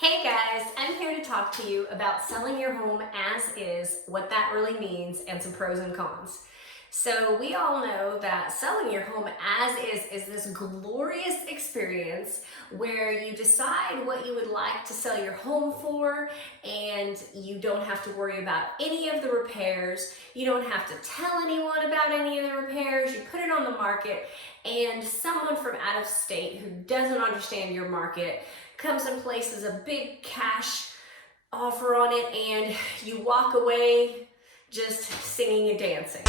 Hey guys, I'm here to talk to you about selling your home as is, what that really means, and some pros and cons. So we all know that selling your home as is this glorious experience where you decide what you would like to sell your home for, and you don't have to worry about any of the repairs. You don't have to tell anyone about any of the repairs. You put it on the market, and someone from out of state who doesn't understand your market comes and places a big cash offer on it, and you walk away just singing and dancing.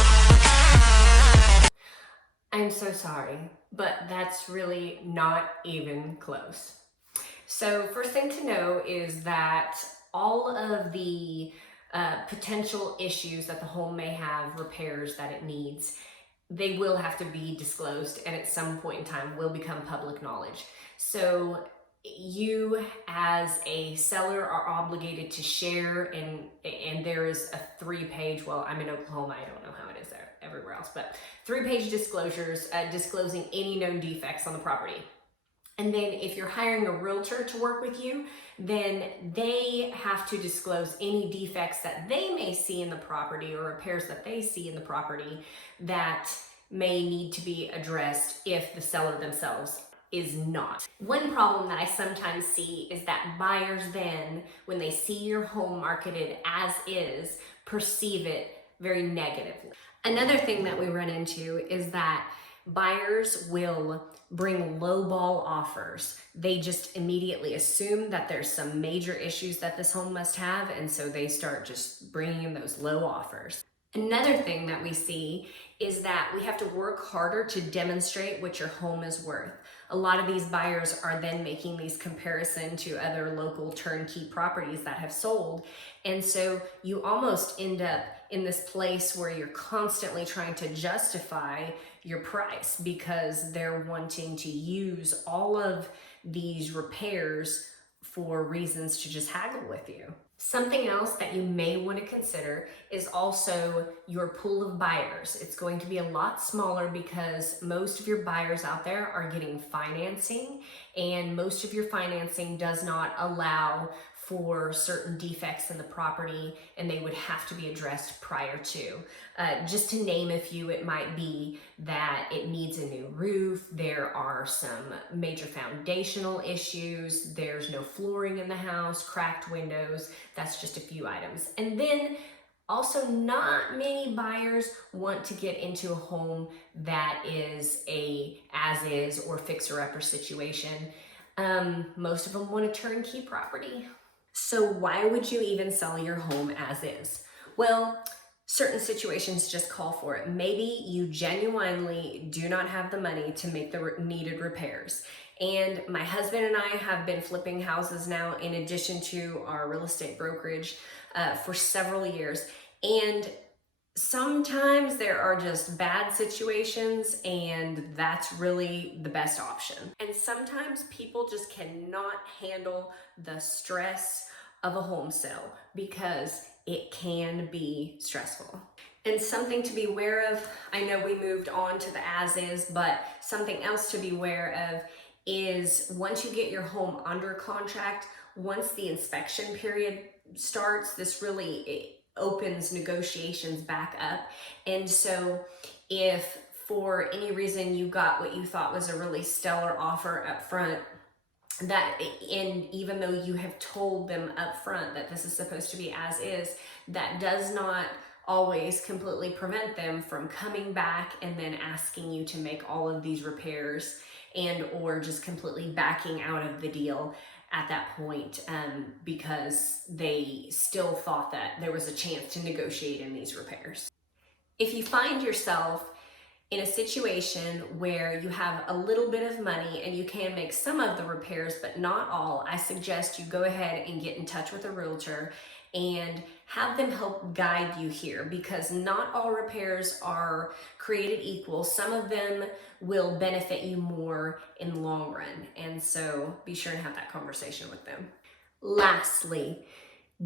I'm so sorry, but that's really not even close. So first thing to know is that all of the potential issues that the home may have, repairs that it needs, they will have to be disclosed, and at some point in time will become public knowledge. So you as a seller are obligated to share, and there is a 3-page, well, I'm in Oklahoma, I don't know how it is there everywhere else, but 3-page disclosures disclosing any known defects on the property. And then if you're hiring a realtor to work with you, then they have to disclose any defects that they may see in the property or repairs that they see in the property that may need to be addressed if the seller themselves is not. One problem that I sometimes see is that buyers then, when they see your home marketed as is, perceive it very negatively. Another thing that we run into is that buyers will bring lowball offers. They just immediately assume that there's some major issues that this home must have, and so they start just bringing in those low offers. Another thing that we see is that we have to work harder to demonstrate what your home is worth. A lot of these buyers are then making these comparisons to other local turnkey properties that have sold. And so you almost end up in this place where you're constantly trying to justify your price because they're wanting to use all of these repairs for reasons to just haggle with you. Something else that you may want to consider is also your pool of buyers. It's going to be a lot smaller because most of your buyers out there are getting financing, and most of your financing does not allow for certain defects in the property, and they would have to be addressed prior to. Just to name a few, it might be that it needs a new roof, there are some major foundational issues, there's no flooring in the house, cracked windows. That's just a few items. And then also, not many buyers want to get into a home that is a as-is or fixer-upper situation. Most of them want a turnkey property. So why would you even sell your home as is? Well, certain situations just call for it. Maybe you genuinely do not have the money to make the needed repairs. And my husband and I have been flipping houses now in addition to our real estate brokerage for several years. And sometimes there are just bad situations, and that's really the best option. And sometimes people just cannot handle the stress of a home sale because it can be stressful. And something to be aware of, I know we moved on to the as-is, but something else to be aware of is once you get your home under contract, once the inspection period starts, this really opens negotiations back up. And so if for any reason you got what you thought was a really stellar offer up front, and even though you have told them up front that this is supposed to be as is, that does not always completely prevent them from coming back and then asking you to make all of these repairs, and or just completely backing out of the deal at that point because they still thought that there was a chance to negotiate in these repairs. If you find yourself in a situation where you have a little bit of money and you can make some of the repairs but not all, I suggest you go ahead and get in touch with a realtor and have them help guide you here, because not all repairs are created equal. Some of them will benefit you more in the long run, and so be sure to have that conversation with them. Lastly,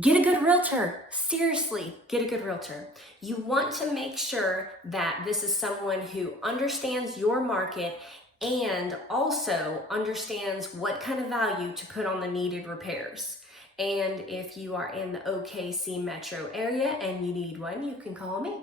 get a good realtor. Seriously, get a good realtor. You want to make sure that this is someone who understands your market and also understands what kind of value to put on the needed repairs. And if you are in the OKC metro area and you need one, you can call me.